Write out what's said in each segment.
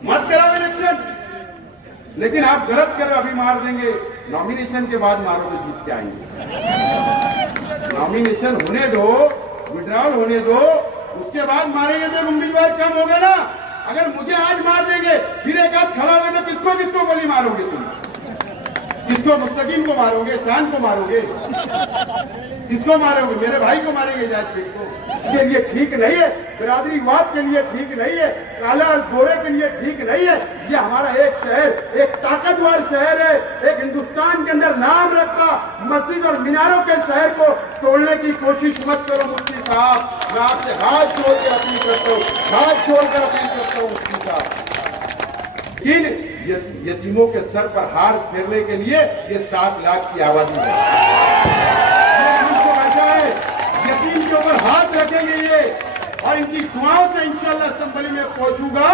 मत कराओ इलेक्शन, लेकिन आप गलत कर अभी मार देंगे, नॉमिनेशन के बाद मारोगे जीत के आएंगे। नॉमिनेशन होने दो, विड्रॉल होने दो, उसके बाद मारेंगे तो उम्मीदवार कम हो गए ना। अगर मुझे आज मार देंगे फिर एक आध खड़ा होगा तो किसको किसको गोली मारोगे तुम? किसको? मुस्तकीम को मारोगे? शान को मारोगे? किसको मारोगे? मेरे भाई को मारेंगे जाजपीर को? के लिए ठीक नहीं है, बिरादरीवाद के लिए ठीक नहीं है, काला और गोरे के लिए ठीक नहीं है। ये हमारा एक शहर, एक ताकतवर शहर है, एक हिंदुस्तान के अंदर नाम रखता मस्जिद और मीनारों के शहर को तोड़ने की कोशिश मत करो मुफ्ती साहब। मैं आपसे हाथ जोड़ के अपील करता हूँ, हाथ जोड़कर अपील करता हूँ मुफ्ती साहब। इन यतीमों के सर पर हार फेरने के लिए ये 7 लाख की आबादी है। यतीम के ऊपर हाथ रखेंगे ये, और इनकी दुआओं से इंशाअल्लाह असेंबली में पहुंचूंगा,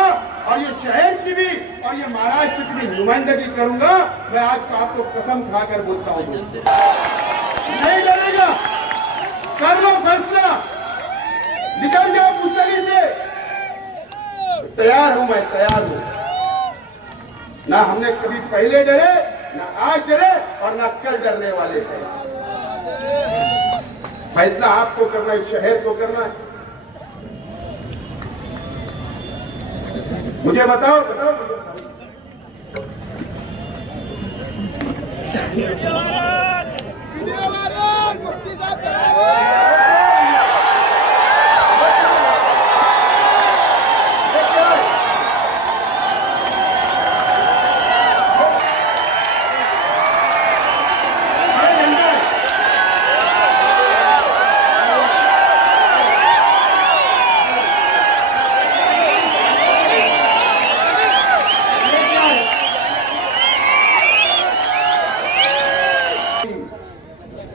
और ये शहर की भी और ये महाराष्ट्र की भी नुमाइंदगी करूंगा। मैं आज तो आपको कसम खाकर बोलता हूं, नहीं डरेगा। कर लो फैसला, निकल जाओ मुस्तकी से। तैयार हूं, मैं तैयार हूं। ना हमने कभी पहले डरे, ना आज डरे, और ना कल डरने वाले हैं। फैसला आपको करना है, शहर को करना है। मुझे बताओ बताओ, मुफ्ती साहब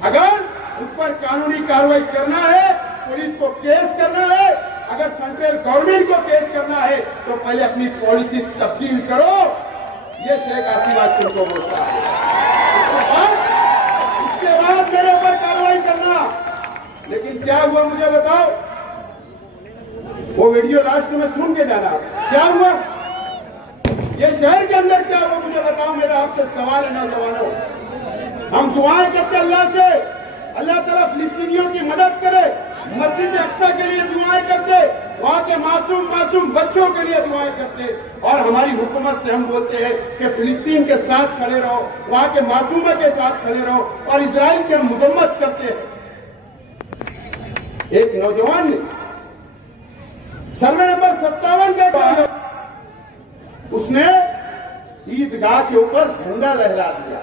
अगर उस पर कानूनी कार्रवाई करना है, पुलिस को केस करना है, अगर सेंट्रल गवर्नमेंट को केस करना है तो पहले अपनी पॉलिसी तब्दील करो। ये शेख आशीर्वाद तुमको बोलता है। उसके बाद मेरे ऊपर कार्रवाई करना। लेकिन क्या हुआ मुझे बताओ, वो वीडियो लास्ट में सुन के जाना, क्या हुआ ये शहर के अंदर, क्या हुआ मुझे बताओ। मेरा आपसे सवाल है नौजवानों, हम दुआएं करते अल्लाह से, अल्लाह ताला फिलिस्तीनियों की मदद करे, मस्जिद अक्सा के लिए दुआएं करते, वहां के मासूम बच्चों के लिए दुआएं करते, और हमारी हुकूमत से हम बोलते हैं कि फिलिस्तीन के साथ खड़े रहो, वहां के मासूमों के साथ खड़े रहो, और इजराइल की हम मजम्मत करते हैं। एक नौजवान ने सर्वे नंबर 57 के उसने ईदगाह के ऊपर झंडा लहरा दिया।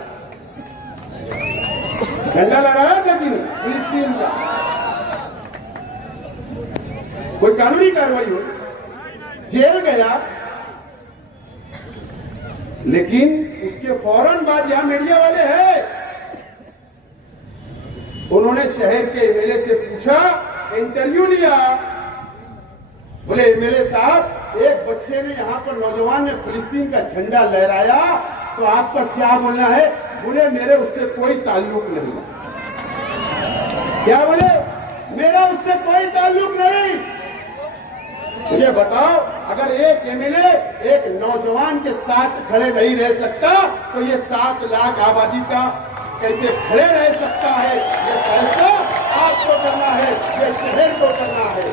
झंडा लगाया था कि नहीं फिलिस्तीन का? कोई कानूनी कार्रवाई हो, जेल गया, लेकिन उसके फौरन बाद यहां मीडिया वाले हैं, उन्होंने शहर के एमएलए से पूछा, इंटरव्यू लिया। बोले एमएलए साहब, एक बच्चे ने यहां पर, नौजवान ने फिलिस्तीन का झंडा लहराया, तो आपका क्या बोलना है? बोले मेरे उससे कोई ताल्लुक नहीं। क्या बोले? मेरा उससे कोई ताल्लुक नहीं। मुझे बताओ, अगर एक एमएलए एक नौजवान के साथ खड़े नहीं रह सकता, तो ये 7 लाख आबादी का कैसे खड़े रह सकता है? ये फैसला आपको करना है, ये शहर को करना है।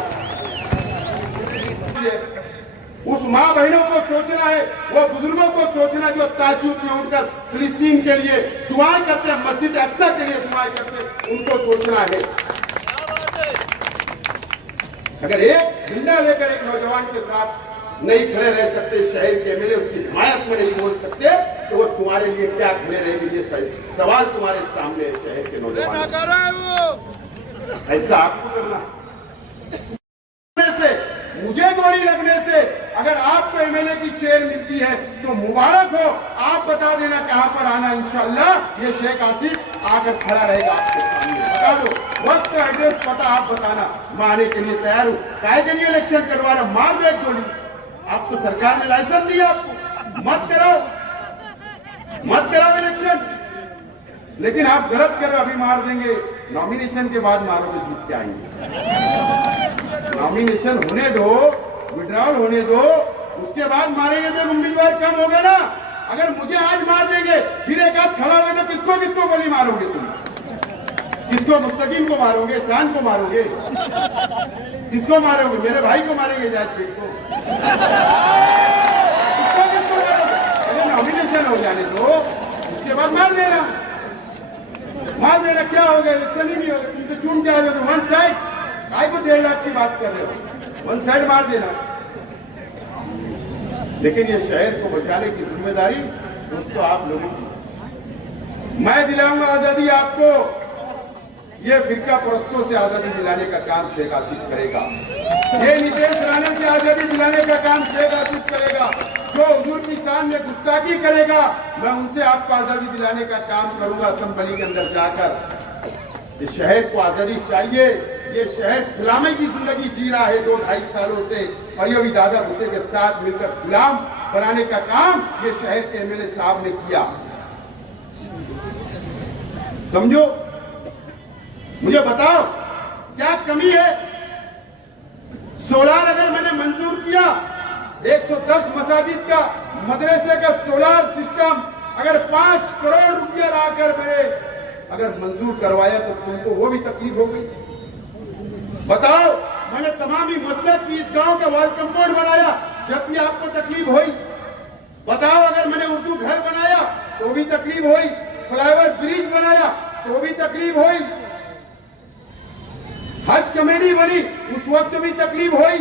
उस माँ बहनों को सोचना है, वो बुजुर्गों को सोचना जो ताज्जुब में उठकर फिलिस्तीन के लिए दुआएं करते हैं, मस्जिद अक्सा के लिए दुआएं करते हैं, उनको सोचना है। अगर एक झंडा लेकर एक नौजवान के साथ नहीं खड़े रह सकते, शहर के एमएलए उसकी हिमायत में नहीं बोल सकते, तो वो तुम्हारे लिए क्या खड़े रहेंगे? ये सवाल तुम्हारे सामने है, शहर के नौजवान। ऐसा आपको करना। मुझे गोली लगने से अगर आपको एमएलए की चेयर मिलती है तो मुबारक हो। आप बता देना कहां पर आना, इंशाअल्लाह ये शेख आसिफ आकर खड़ा रहेगा आपके सामने। बता दो वक्त का एड्रेस पता, आप बताना, मैं आने के लिए तैयार हूं। काहे के लिए इलेक्शन करवा रहा? मार दो एक गोली। आपको सरकार ने लाइसेंस दिया, आपको मत कराओ इलेक्शन, लेकिन आप गलत कर अभी मार देंगे, नॉमिनेशन के बाद मारोगे जीत के आएंगे। नॉमिनेशन होने दो, विड्रॉल होने दो, उसके बाद मारेंगे तो उम्मीदवार कम हो गए ना। अगर मुझे आज मार देंगे फिर एक आध खड़ा होगा तो किसको किसको गोली मारोगे तुम? किसको? मुस्तकीम को मारोगे? शान को मारोगे? किसको मारोगे? मेरे भाई को मारेंगे, जाजपीर को? किसको किसको मारोगे? नॉमिनेशन हो जाने दो, उसके बाद मार देना। क्या होगा? इलेक्शन ही नहीं होगा, तुम तो चुन के आ जाओगे। वन साइड काय को 1.5 लाख की बात कर रहे हो? वन साइड मार देना। लेकिन ये शहर को बचाने की जिम्मेदारी दोस्तों आप लोगों की। मैं दिलाऊंगा आजादी आपको, ये फिरका परस्तों से आजादी दिलाने का काम शेख आसिफ करेगा। ये नितेश राणे से आजादी दिलाने का काम शेख आसिफ करेगा। जो हुजूर की शान में गुस्ताखी करेगा, मैं उनसे आपको आजादी दिलाने का काम करूंगा असेंबली के अंदर जाकर। इस शहर को आजादी चाहिए। ये शहर गुलामी की जिंदगी जी रहा है 2-2.5 सालों से, और ये भी दादा भूसे के साथ मिलकर गुलाम बनाने का काम ये शहर के एमएलए साहब ने किया। समझो, मुझे बताओ क्या कमी है? सोलार अगर मैंने मंजूर किया, 110 मसाजिद का, मदरसे का सोलार सिस्टम अगर 5 करोड़ रुपया लाकर मैंने अगर मंजूर करवाया तो तुमको वो भी तकलीफ हो गई? बताओ, मैंने तमामी मस्जिद की ईदगाहों का वॉल कंपाउंड बनाया, जब भी आपको तकलीफ हुई? बताओ, अगर मैंने उर्दू घर बनाया तो भी तकलीफ हुई? फ्लाईओवर ब्रिज बनाया तो भी तकलीफ हुई? हज कमेटी बनी उस वक्त भी तकलीफ हुई?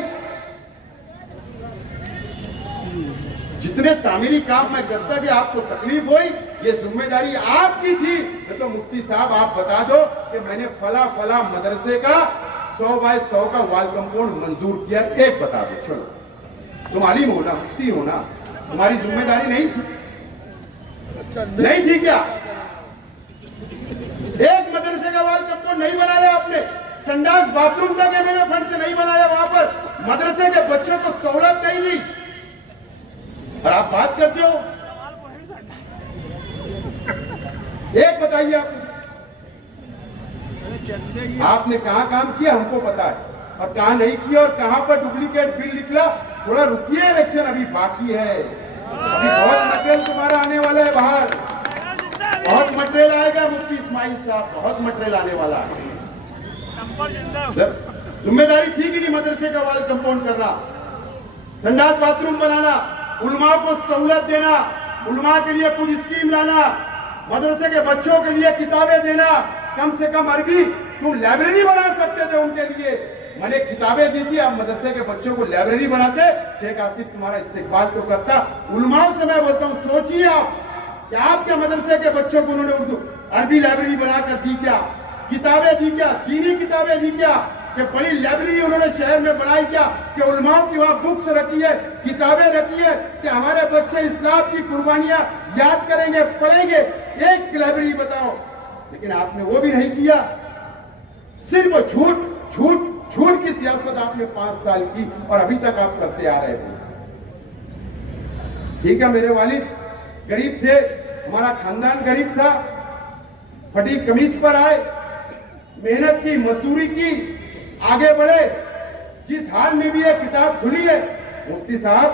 जितने तामीरी काम मैं करता कि आपको तकलीफ हुई, ये जिम्मेदारी आपकी थी। तो मुफ्ती साहब आप बता दो कि मैंने फला मदरसे का 100 बाय 100 का वॉल कंपाउंड मंजूर किया, एक बता दो। चलो, तुम आलिम हो ना, मुफ्ती हो ना, तुम्हारी जिम्मेदारी नहीं थी? नहीं थी क्या? एक मदरसे का वॉल कंपाउंड नहीं बनाया आपने? संडास बाथरूम तक एमएलए फंड से नहीं बनाया, वहां पर मदरसे के बच्चों को सहूलत नहीं दी, और आप बात करते हो? एक बताइए आपने कहां काम किया? हमको पता है, और कहां नहीं किया, और कहां पर डुप्लीकेट बिल निकला। थोड़ा रुकिए, इलेक्शन अभी बाकी है, अभी बहुत मटेरियल तुम्हारा आने वाला है बाहर, बहुत मटेरियल आएगा मुफ्ती इस्माइल साहब, बहुत मटेरियल आने वाला है। जिम्मेदारी थी कि नहीं मदरसे का वॉल कंपाउंड करना, संडास बाथरूम बनाना, उलमा को सहूलत देना, उलमा के लिए कुछ स्कीम लाना, मदरसे के बच्चों के लिए किताबें देना, कम से कम अरबी तुम लाइब्रेरी बना सकते थे उनके लिए। मैंने किताबें दी थी, आप मदरसे के बच्चों को लाइब्रेरी बनाते, शेख आसिफ तुम्हारा इस्तेकबाल तो करता। उलमाओं से मैं बोलता हूँ, सोचिए आप कि आपके मदरसे के बच्चों को उन्होंने उर्दू अरबी लाइब्रेरी बनाकर दी क्या? किताबें दी क्या? दीनी किताबें दी क्या? कि बड़ी लाइब्रेरी उन्होंने शहर में बनाई क्या? कि उलमाओं की वहां बुक्स रखी है, किताबें रखी है, कि हमारे बच्चे इस्लाम की कुर्बानियां याद करेंगे, पढ़ेंगे। एक लाइब्रेरी बताओ, लेकिन आपने वो भी नहीं किया। सिर्फ झूठ झूठ झूठ की सियासत आपने 5 साल की, और अभी तक आप करते आ रहे थे। ठीक है, मेरे वालिद गरीब थे, हमारा खानदान गरीब था, फटी कमीज पर आए, मेहनत की, मजदूरी की, आगे बढ़े। जिस हाल में भी ये किताब खुली है, मुफ्ती साहब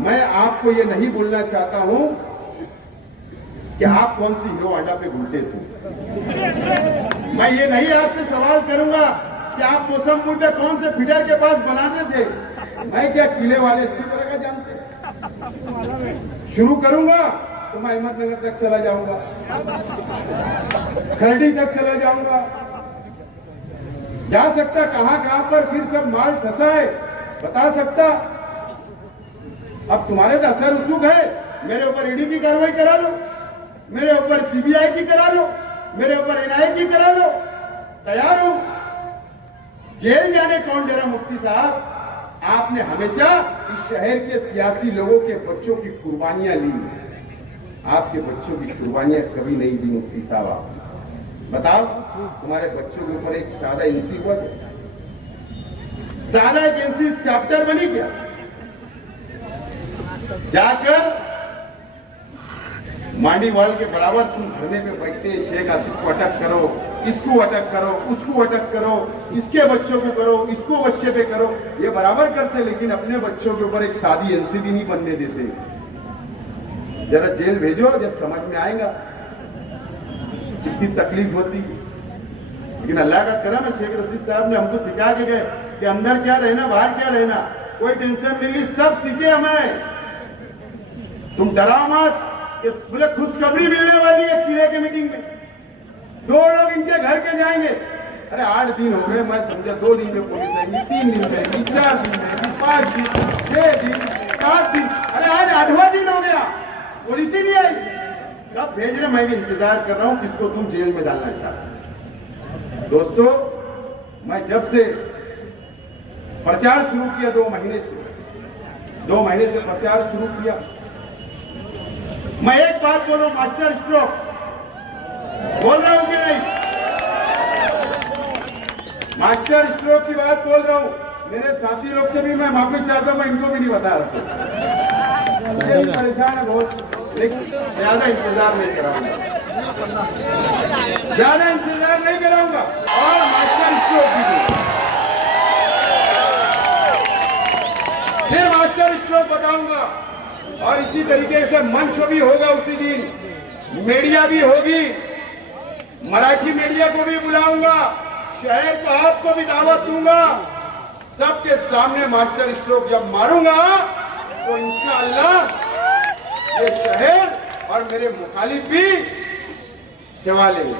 मैं आपको ये नहीं बोलना चाहता हूं कि आप कौन सी हीरो अड्डा पे घूमते थे। मैं ये नहीं आपसे सवाल करूंगा कि आप मौसमपुर में कौन से फीडर के पास बनाते थे। मैं क्या किले वाले अच्छी तरह का जानते। शुरू करूंगा तो मैं अहमदनगर तक चला जाऊंगा, खरड़ी तक चला जाऊंगा, जा सकता कहां कहां पर फिर सब माल फंसा है बता सकता। अब तुम्हारे तो असर रसूख है, मेरे ऊपर ईडी की कार्रवाई करा लो, मेरे ऊपर सीबीआई की करा लो, मेरे ऊपर एनआईए की करा लो, तैयार हो। जेल जाने कौन डरा मुफ्ती साहब? आपने हमेशा इस शहर के सियासी लोगों के बच्चों की कुर्बानियां ली, आपके बच्चों की कुर्बानियां कभी नहीं दी मुफ्ती साहब। आप बताओ, तुम्हारे बच्चों के ऊपर एक सादा एनसी हुआ क्या? सादा एक एनसी चैप्टर बनी क्या? जाकर मांडीवाल के बराबर तुम धरने पे बैठते, शेख आसिफ को अटक करो, इसको अटक करो, उसको अटक करो, इसके बच्चों को करो, इसको बच्चे पे करो, ये बराबर करते, लेकिन अपने बच्चों के ऊपर एक सादी एनसीबी नहीं बनने देते। जरा जेल भेजो, जब समझ में आएगा कितनी तकलीफ होती। लेकिन अल्लाह का करम है, शेख रशीद साहब ने हमको सिखा के गए कि अंदर क्या रहना, बाहर क्या रहना, कोई टेंशन नहीं ली, सब सीखे हमें। तुम डराओ मत कि बोले खुशखबरी मिलने वाली है किले के मीटिंग में, 2 लोग इनके घर के जाएंगे। अरे 8 दिन हो गए, मैं समझा 2 दिन में पुलिस आएगी, 3 दिन में, 4 दिन में, 5 दिन, 6 दिन, 7 दिन, अरे आज 8वां दिन हो गया, पुलिस ही नहीं आई। कब भेज रहे, मैं भी इंतजार कर रहा हूं किसको तुम जेल में डालना चाहते। दोस्तों, मैं जब से प्रचार शुरू किया 2 महीने से प्रचार शुरू किया, मैं एक बात बोलूं, मास्टर स्ट्रोक बोल रहा हूं कि नहीं? मास्टर स्ट्रोक की बात बोल रहा हूं। मेरे साथी लोग से भी मैं माफी चाहता हूं, मैं इनको भी नहीं बता रहा, मुझे भी परेशान है बहुत, लेकिन ज्यादा इंतजार नहीं कराऊंगा, ज्यादा इंतजार नहीं कराऊंगा। और मास्टर स्ट्रोक की फिर मास्टर स्ट्रोक बताऊंगा, और इसी तरीके से मंच भी होगा उसी दिन, मीडिया भी होगी, मराठी मीडिया को भी बुलाऊंगा, शहर को आपको भी दावत दूंगा। सबके सामने मास्टर स्ट्रोक जब मारूंगा तो इंशाअल्लाह ये शहर और मेरे मुखालिफ भी जवा लेंगे।